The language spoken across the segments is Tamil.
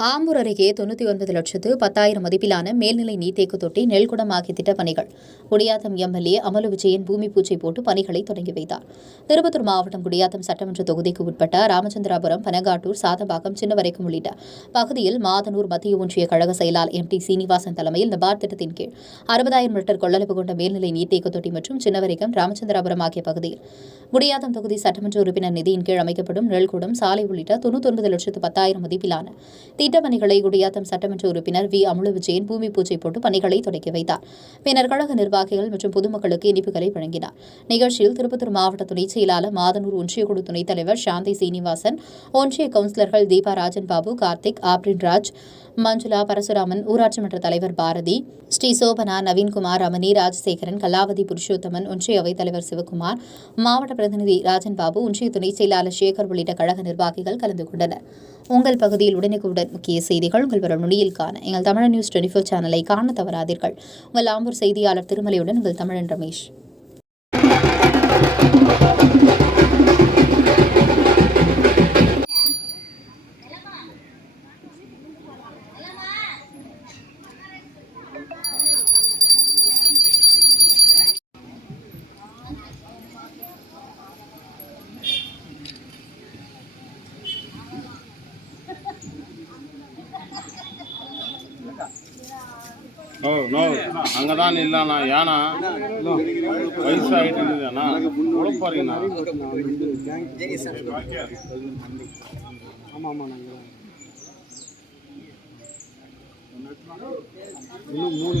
ஆம்பூர் அருகே தொண்ணூற்றி ஒன்பது லட்சத்து பத்தாயிரம் மதிப்பிலான மேல்நிலை நீர்த்தேக்கு தொட்டி நெல்குடம் ஆகிய திட்டப் பணிகள். குடியாத்தம் எம்எல்ஏ அமலு விஜயன் பூமி பூஜை போட்டு பணிகளை தொடங்கி வைத்தார். திருப்பத்தூர் மாவட்டம் குடியாத்தம் சட்டமன்ற தொகுதிக்கு உட்பட்ட ராமச்சந்திராபுரம் பனகாட்டூர் சாதம்பாக்கம் சின்னவரைக்கும் உள்ளிட்ட பகுதியில் மாதனூர் மத்திய ஒன்றிய கழக செயலாளர் எம் டி சீனிவாசன் தலைமையில் நபார்ட் திட்டத்தின் கீழ் அறுபதாயிரம் லிட்டர் கொள்ளளவு கொண்ட மேல்நிலை நீர்த்தேக்கு தொட்டி மற்றும் சின்னவரைக்கம் ராமச்சந்திராபுரம் ஆகிய பகுதியில் குடியாத்தம் தொகுதி சட்டமன்ற உறுப்பினர் நிதியின் கீழ் அமைக்கப்படும் நெல்குடம் சாலை உள்ளிட்ட தொண்ணூத்தொன்பது லட்சத்து பத்தாயிரம் மதிப்பிலான திட்டப்பணிகளை குடியாத்தம் சட்டமன்ற உறுப்பினர் வி. அமுலு விஜயன் பூமி பூஜை போட்டு பணிகளை தொடங்கி வைத்தார். பின்னர் கழக நிர்வாகிகள் மற்றும் பொதுமக்களுக்கு இனிப்புகளை வழங்கினார். நிகழ்ச்சியில் திருப்பத்தூர் மாவட்ட துணைச் செயலாளர் மாதனூர் ஒன்றிய குழு துணைத் தலைவர் சாந்தி சீனிவாசன் ஒன்றிய கவுன்சிலர்கள் தீபா ராஜன் பாபு கார்த்திக் ஆப்ரின் ராஜ் மஞ்சுளா பரசுராமன் ஊராட்சி மன்ற தலைவர் பாரதி ஸ்ரீ சோபனா நவீன்குமார் ரமணி ராஜசேகரன் கலாவதி புருஷோத்தமன் ஒன்றிய அவைத்தலைவர் சிவகுமார் மாவட்ட பிரதிநிதி ராஜன் பாபு ஒன்றிய துணைச் செயலாளர் சேகர் உள்ளிட்ட கழக நிர்வாகிகள் கலந்து கொண்டனர். உங்கள் பகுதியில் உடனுக்குடன் முக்கிய செய்திகள் உங்கள் வரும் நொடியில் காண எங்கள் தமிழ் நியூஸ் டுவெண்ட்டி ஃபோர் சேனலை காண தவறாதீர்கள். உங்கள் ஆம்பூர் செய்தியாளர் திருமலையுடன் உங்கள் தமிழன் ரமேஷ். நோ நோ அங்கதான் இல்லண்ணா ஏன்னா வயசாகிட்டு இருக்குதுண்ணா உழப்பாருங்கண்ணா. ஆமாம் ஆமாம் நாங்கள் இன்னும் மூணு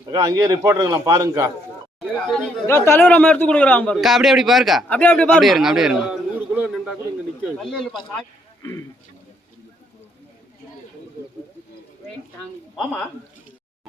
அக்கா அங்கேயே ரிப்போர்ட்டருங்களா பாருங்கக்கா. தலைவர் நம்ம எடுத்து கொடுக்குறாங்க பாருங்க. அப்படியே அப்படி பாருக்கா? அப்படியே அப்படியே பாருங்க. இருங்க அப்படியே இருங்க. நூறு கிலோ நின்றா கூட இங்கே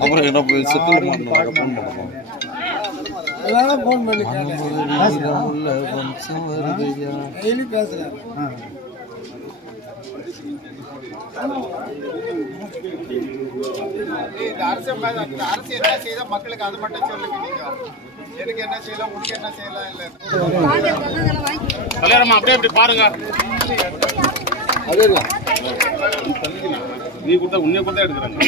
அப்புறம் என்ன செட்டில் பண்ணுவோம் எல்லாரும் ஃபோன் பண்ணி டெய்லி இந்த அரசு இந்த அரசு என்ன செய்தா மக்களுக்கு அது மட்டும் சொல்லுங்க நீங்க. எனக்கு என்ன செய்யலாம் உனக்கு என்ன செய்யலாம் இல்லை. கல்யாணமா அப்படியே அப்படி பாருங்க. நீ கொடுத்தா உன்னைய கொடுத்தா எடுக்கிறாங்க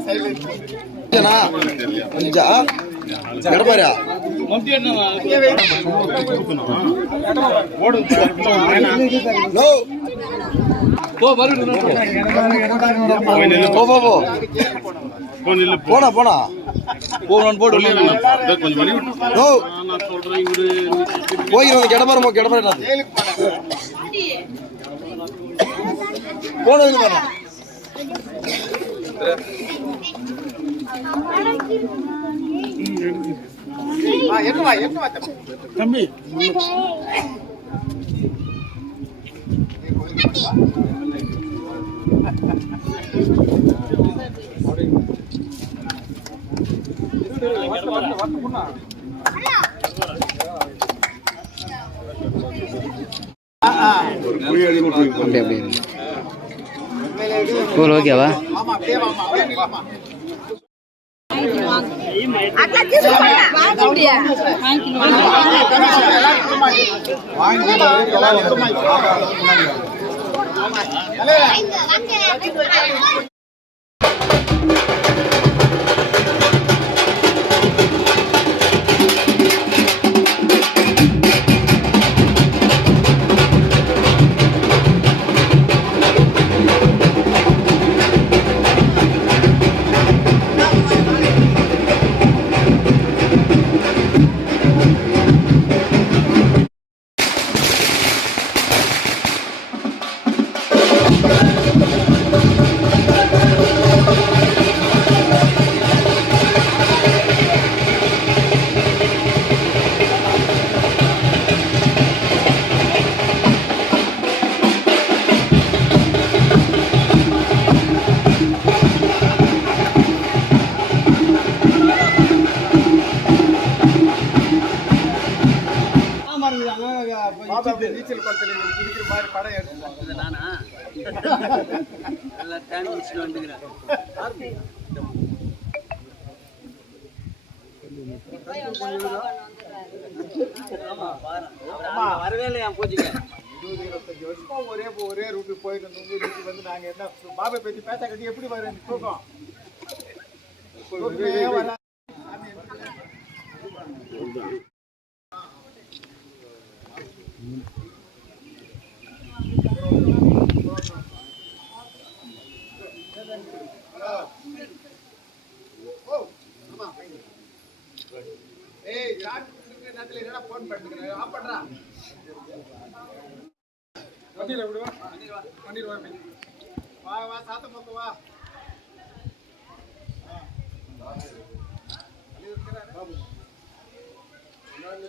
சைடில் எடப்பாரியா போனா போனா போகணும்னு போடு வெளியே சொல்லிடுறேன் கிடப்பாரு தம்பி? அப்படியே அப்படியே கூல் ஓகேவா வாங்கி. பாபா அப்படியே நீச்சல் குளத்துல இருக்கிற மாதிரி படம் எடுத்து வரவே இல்லையா பூஜைக்கு? இருபது இருபத்தஞ்சு வருஷமா ஒரே ஒரே ரூட்டு போயிட்டு இருந்தோம் உங்க வீட்டுக்கு வந்து நாங்க என்ன பாபா பத்தி பேச கட்டி எப்படி வரும் எனக்கு தூக்கம் தூக்கமே ஏய் யார் இருக்கிற நேரத்துல என்னடா போன் பண்ணிட்டு ஆஃப் பண்றா வண்டியில விடுவா வண்டியில வா வா வா சாத்த போக்கு வா அது